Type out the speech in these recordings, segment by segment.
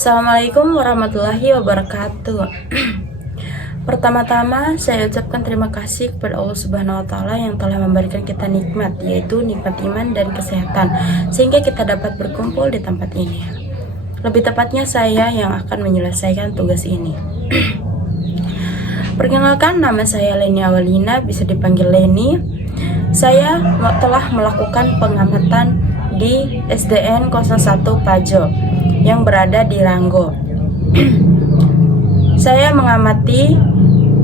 Assalamualaikum warahmatullahi wabarakatuh. Pertama-tama saya ucapkan terima kasih kepada Allah Subhanahu wa Ta'ala yang telah memberikan kita nikmat, yaitu nikmat iman dan kesehatan, sehingga kita dapat berkumpul di tempat ini. Lebih tepatnya saya yang akan menyelesaikan tugas ini. Perkenalkan, nama saya Leni Awalina, bisa dipanggil Leni. Saya telah melakukan pengamatan di SDN 01 Pajo yang berada di Ranggo. Saya mengamati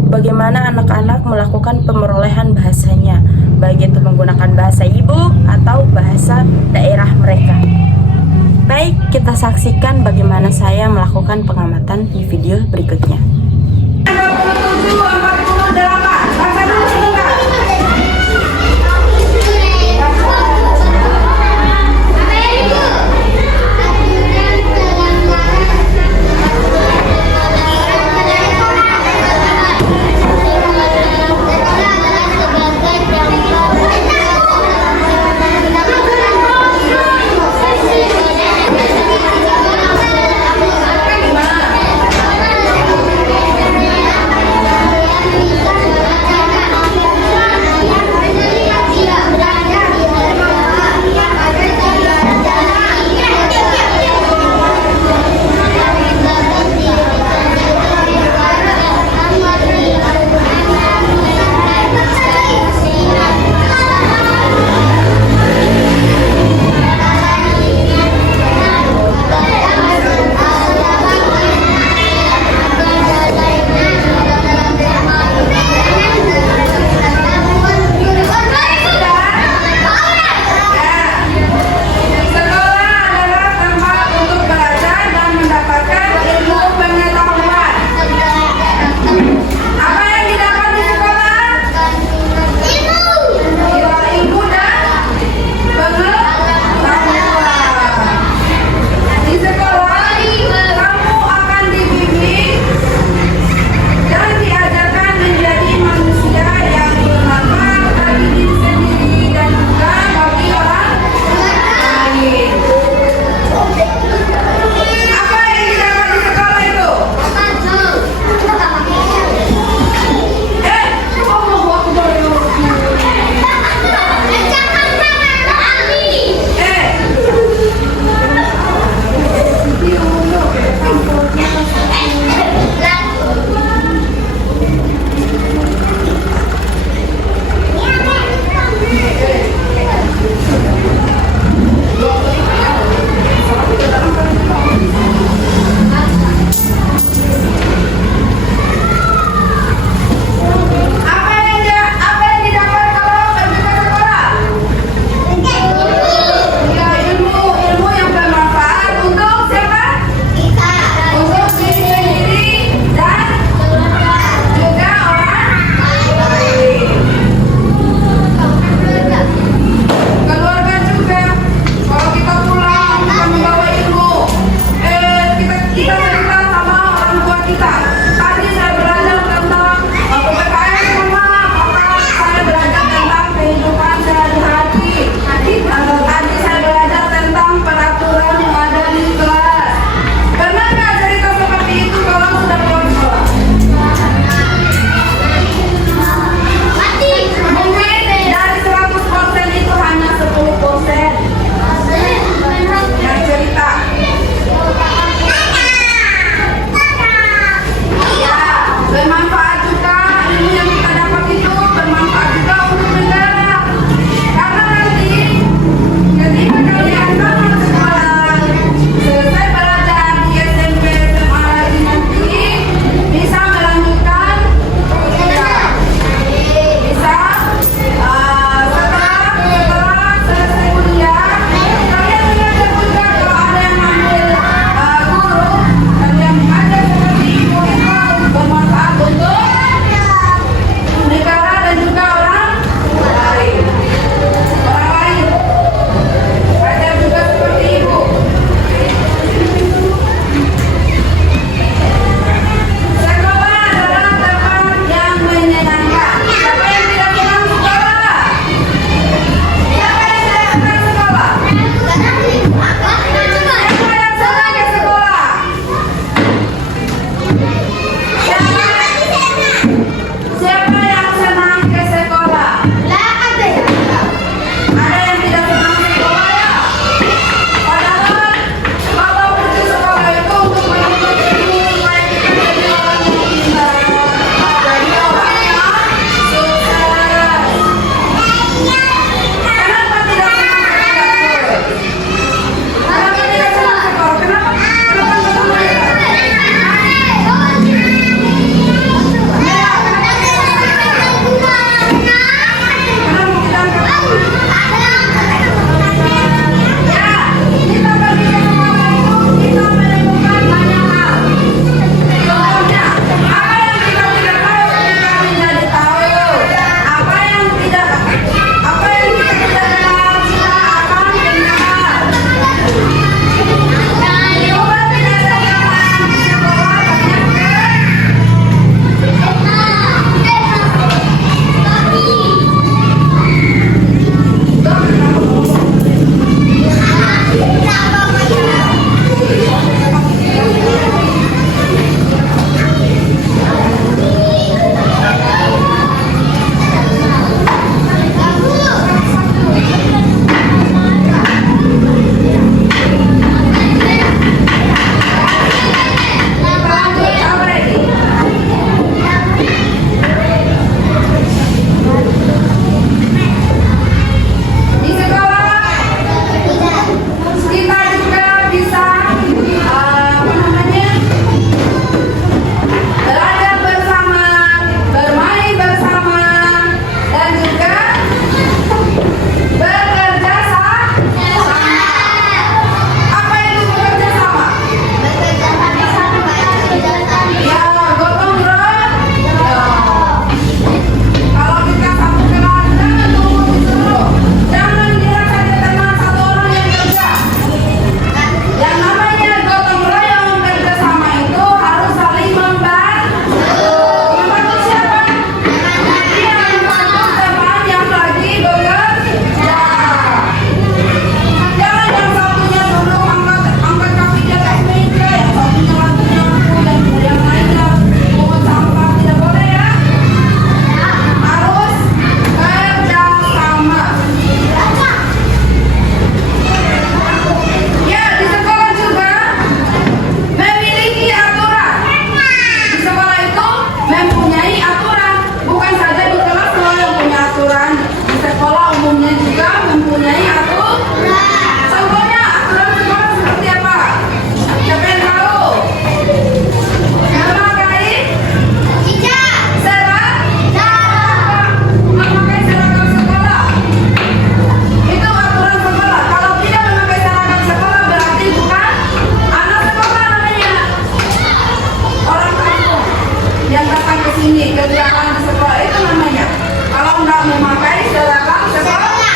bagaimana anak-anak melakukan pemerolehan bahasanya, baik itu menggunakan bahasa ibu atau bahasa daerah mereka. Baik, kita saksikan bagaimana saya melakukan pengamatan di video berikutnya. kegiatan di sekolah itu namanya. Kalau nggak memakai seragam sekolah,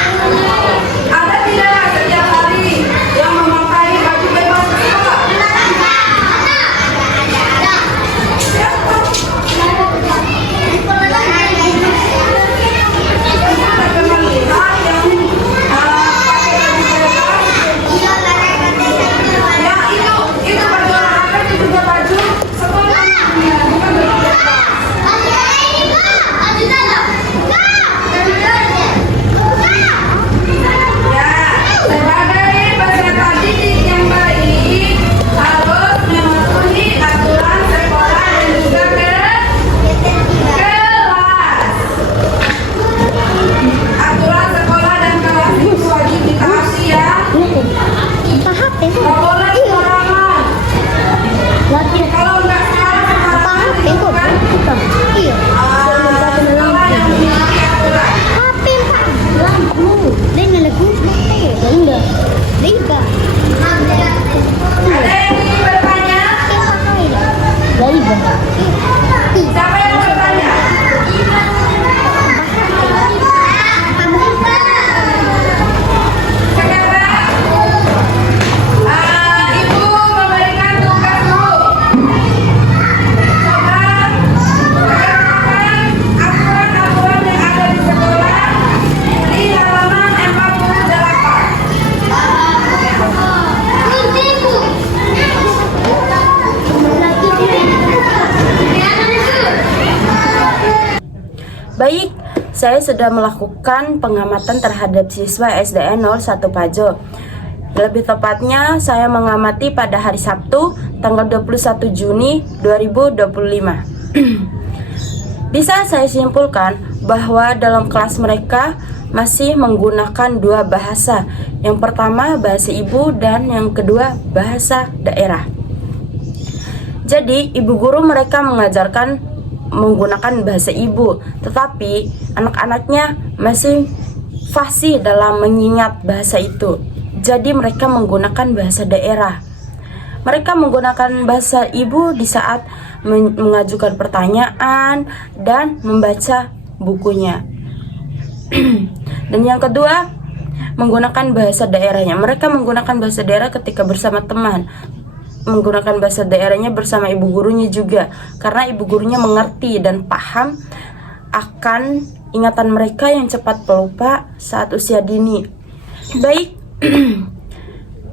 ada tidak setiap hari yang memakai baju bebas sekolah? Siapa yang bertanya? Sekarang Ibu memberikan tugas dulu. Coba perhatikan aturan-aturan yang ada di sekolah di halaman 48. Baik, saya sudah melakukan pengamatan terhadap siswa SDN 01 Pajo. Lebih tepatnya, saya mengamati pada hari Sabtu, tanggal 21 Juni 2025. Bisa saya simpulkan bahwa dalam kelas mereka masih menggunakan dua bahasa. Yang pertama bahasa ibu dan yang kedua bahasa daerah. Jadi, ibu guru mereka mengajarkan menggunakan bahasa ibu, tetapi anak-anaknya masih fasih dalam mengingat bahasa itu. Jadi mereka menggunakan bahasa daerah. Mereka menggunakan bahasa ibu di saat mengajukan pertanyaan dan membaca bukunya. Dan yang kedua, menggunakan bahasa daerahnya. Mereka menggunakan bahasa daerah ketika bersama teman, menggunakan bahasa daerahnya bersama ibu gurunya juga, karena ibu gurunya mengerti dan paham akan ingatan mereka yang cepat pelupa saat usia dini. Baik,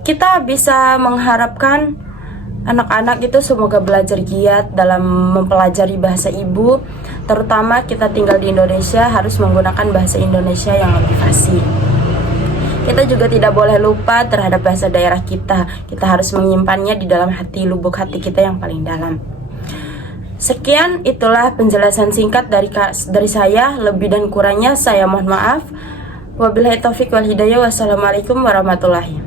kita bisa mengharapkan anak-anak itu semoga belajar giat dalam mempelajari bahasa ibu, terutama kita tinggal di Indonesia harus menggunakan bahasa Indonesia yang lebih fasih. Kita juga tidak boleh lupa terhadap bahasa daerah kita. Kita harus menyimpannya di dalam hati, lubuk hati kita yang paling dalam. Sekian, itulah penjelasan singkat dari saya. Lebih dan kurangnya saya mohon maaf. Wabillahi taufiq wal hidayah. Wassalamualaikum warahmatullahi